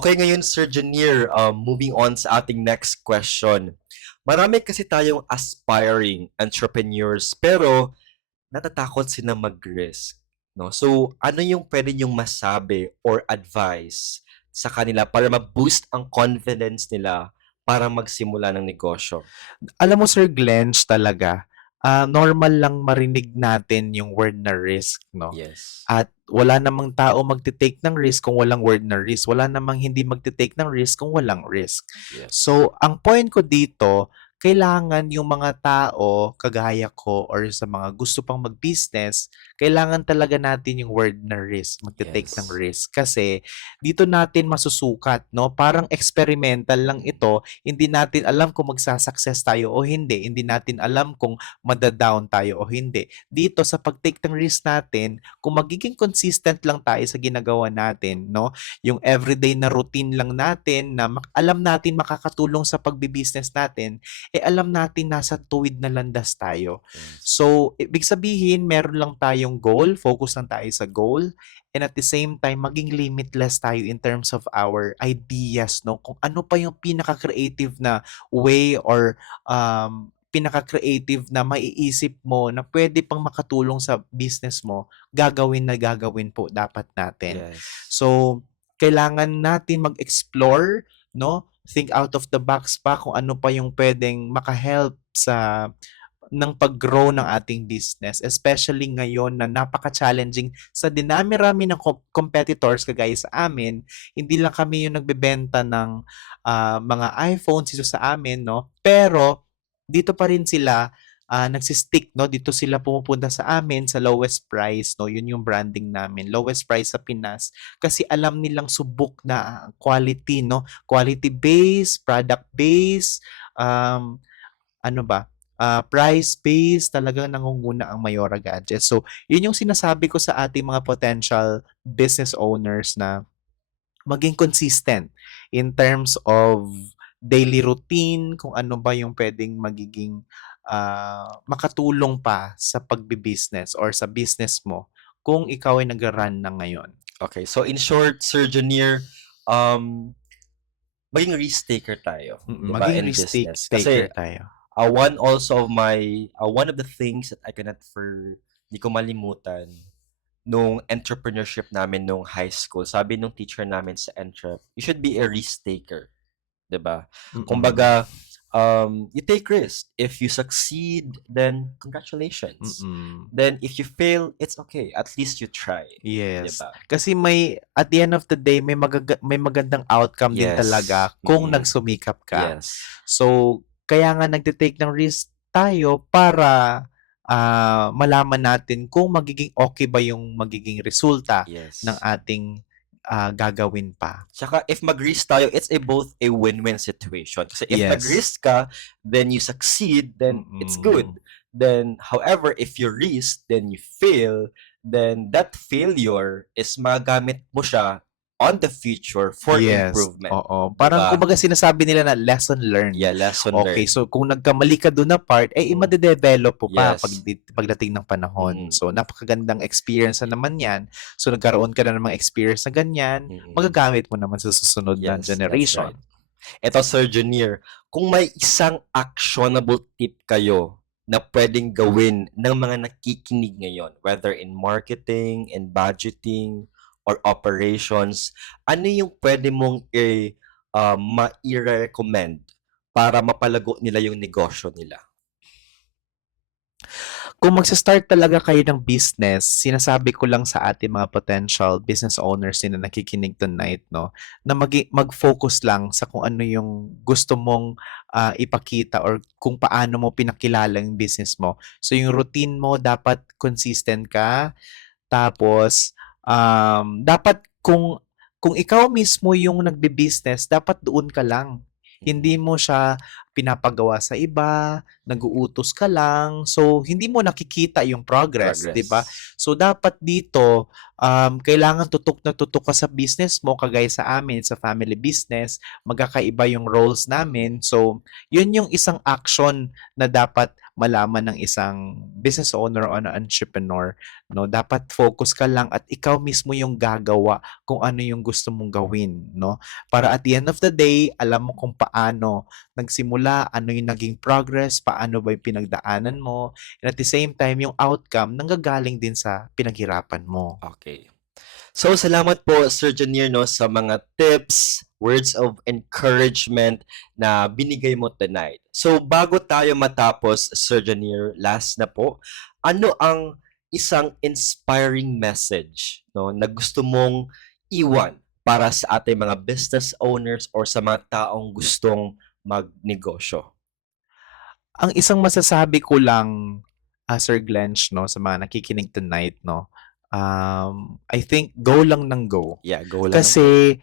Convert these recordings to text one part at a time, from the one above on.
Okay, ngayon, Sir Janier, moving on sa ating next question. Marami kasi tayong aspiring entrepreneurs, pero natatakot sila mag-risk, no? So, ano yung pwede niyong masabi or advice sa kanila para ma-boost ang confidence nila para magsimula ng negosyo? Alam mo Sir Glench talaga, normal lang marinig natin yung word na risk 'no, Yes. at wala namang tao magte-take ng risk kung walang word na risk, wala namang hindi magte-take ng risk kung walang risk. Yes. So, ang point ko dito, kailangan yung mga tao kagaya ko or sa mga gusto pang mag-business, kailangan talaga natin yung word na risk, magte-take ng Yes. risk. Kasi dito natin masusukat 'no, parang experimental lang ito, hindi natin alam kung magsa-success tayo o hindi. Hindi natin alam kung mada-down tayo o hindi. Dito sa pag-take ng risk natin, kung magiging consistent lang tayo sa ginagawa natin, no? Yung everyday na routine lang natin na alam natin makakatulong sa pagbi-business natin, eh alam natin nasa tuwid na landas tayo. Yes. So, ibig sabihin, meron lang tayong goal, focus lang tayo sa goal, and at the same time maging limitless tayo in terms of our ideas, no, kung ano pa yung pinaka-creative na way or pinaka-creative na maiisip mo na pwede pang makatulong sa business mo, gagawin na gagawin po dapat natin. Yes. So kailangan natin mag-explore, no, think out of the box pa kung ano pa yung pwedeng maka-help sa ng pag-grow ng ating business, especially ngayon na napaka-challenging sa dinami-rami ng competitors kagaya sa amin. Hindi lang kami yung nagbebenta ng mga iPhones dito sa amin, no? Pero dito pa rin sila nagsistick, no? Dito sila pumupunta sa amin sa lowest price, no? Yun yung branding namin, lowest price sa Pinas. Kasi alam nilang subok na quality, no? Quality base, product base, ano ba, price-based, talagang nangunguna ang Mayora Gadgets. So, yun yung sinasabi ko sa ating mga potential business owners na maging consistent in terms of daily routine, kung ano ba yung pwedeng magiging makatulong pa sa pagbi-business or sa business mo kung ikaw ay nag-run na ngayon. Okay, so in short, Sir Janier, um, maging risk taker tayo, 'di ba, Maging in risk business. taker Kasi tayo. one of the things that I cannot for di ko malimutan nung entrepreneurship namin nung high school, sabi nung teacher namin sa entrep, "You should be a risk taker." 'Di ba? Mm, Kumbaga, you take risk. If you succeed, then congratulations. mm. Then if you fail, it's okay. At least you try, 'di Yes. ba? Kasi may at the end of the day may magandang outcome din Yes. talaga kung nagsumikap ka. Yes. So, kaya nga nagte-take ng risk tayo para malaman natin kung magiging okay ba yung magiging resulta ng Yes. ating gagawin pa. Tsaka if mag-risk tayo, it's a both a win-win situation. Kasi if Yes. nag-risk ka, then you succeed, then it's Mm. good. Then, however, if you risk, then you fail, then that failure is magamit mo siya on the future for Yes, improvement. oo. 'Di Parang ba? kumbaga sinasabi nila na lesson learned. Yeah, lesson Okay, learned. so kung nagkamali ka dun na part, eh Mm. made-develop mo pa Yes. pagdating ng panahon. Mm. So napakagandang experience na naman 'yan. So nagkaroon ka na ng mga experience na ganyan, Mm. magagamit mo naman sa susunod na Yes, that's generation. right. Eto, Sir Junior, kung may isang actionable tip kayo na pwedeng gawin ng mga nakikinig ngayon, whether in marketing, in budgeting, or operations, ano yung pwede mong mai-recommend para mapalago nila yung negosyo nila? Kung magsa-start talaga kayo ng business, sinasabi ko lang sa ating mga potential business owners din na nakikinig tonight, no, na mag-focus lang sa kung ano yung gusto mong ipakita or kung paano mo pinakilala yung business mo. So yung routine mo dapat consistent ka, tapos dapat kung ikaw mismo yung nagbe-business, dapat doon ka lang. Hindi Mm. mo siya pinapagawa sa iba, nag-uutos ka lang. So, hindi mo nakikita yung progress, 'di ba? Progress. So, dapat dito, kailangan tutok na tutok ka sa business mo, kagaya sa amin, sa family business, magkakaiba yung roles namin. So, yun yung isang action na dapat malaman ng isang business owner o na entrepreneur, 'no? Dapat focus ka lang at ikaw mismo yung gagawa kung ano yung gusto mong gawin, 'no? Para at the end of the day, alam mo kung paano nagsimula, ano yung naging progress, paano ba yung pinagdaanan mo, and at the same time, yung outcome nanggagaling din sa pinaghirapan mo. Okay. So, salamat po, Sir Janier, no, sa mga tips, words of encouragement na binigay mo tonight. So, bago tayo matapos, Sir Janier, last na po, ano ang isang inspiring message, no, na gusto mong iwan para sa ating mga business owners or sa mga taong gustong magnegosyo? Ang isang masasabi ko lang, Sir Glench, 'no, sa mga nakikinig tonight, 'no, I think go lang ng go. Yeah, go lang ng go. Kasi,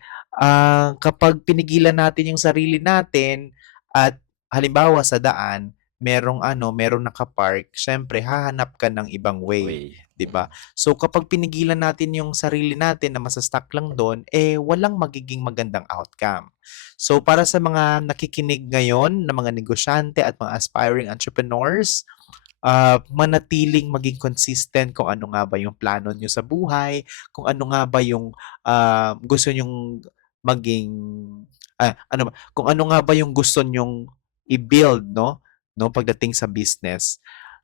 kapag pinigilan natin yung sarili natin at halimbawa sa daan, merong naka-park, siyempre hahanap ka ng ibang way, Way. 'di ba? So, kapag pinigilan natin yung sarili natin na masa-stuck lang dun, walang magiging magandang outcome. So, para sa mga nakikinig ngayon na mga negosyante at mga aspiring entrepreneurs, manatiling maging consistent kung ano nga ba yung plano niyo sa buhay, kung ano nga ba yung, gusto niyong maging ano ba, kung ano nga ba yung gusto niyong i-build, 'no, pagdating sa business.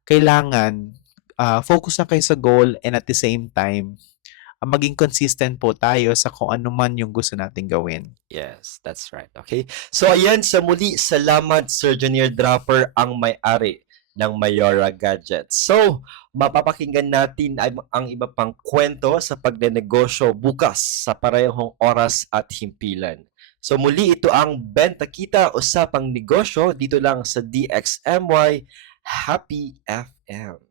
Kailangan, focus na kayo sa goal, and at the same time, maging consistent po tayo sa kung ano man yung gusto nating gawin. Yes, that's right. Okay. So ayan, sa muli, salamat Sir Junior Draper, ang may-ari ng Mayora Gadgets. So, mapapakinggan natin ang iba pang kwento sa pagnenegosyo bukas sa parehong oras at himpilan. So muli, ito ang Benta Kita, Usapang Negosyo, dito lang sa DXMY Happy FM.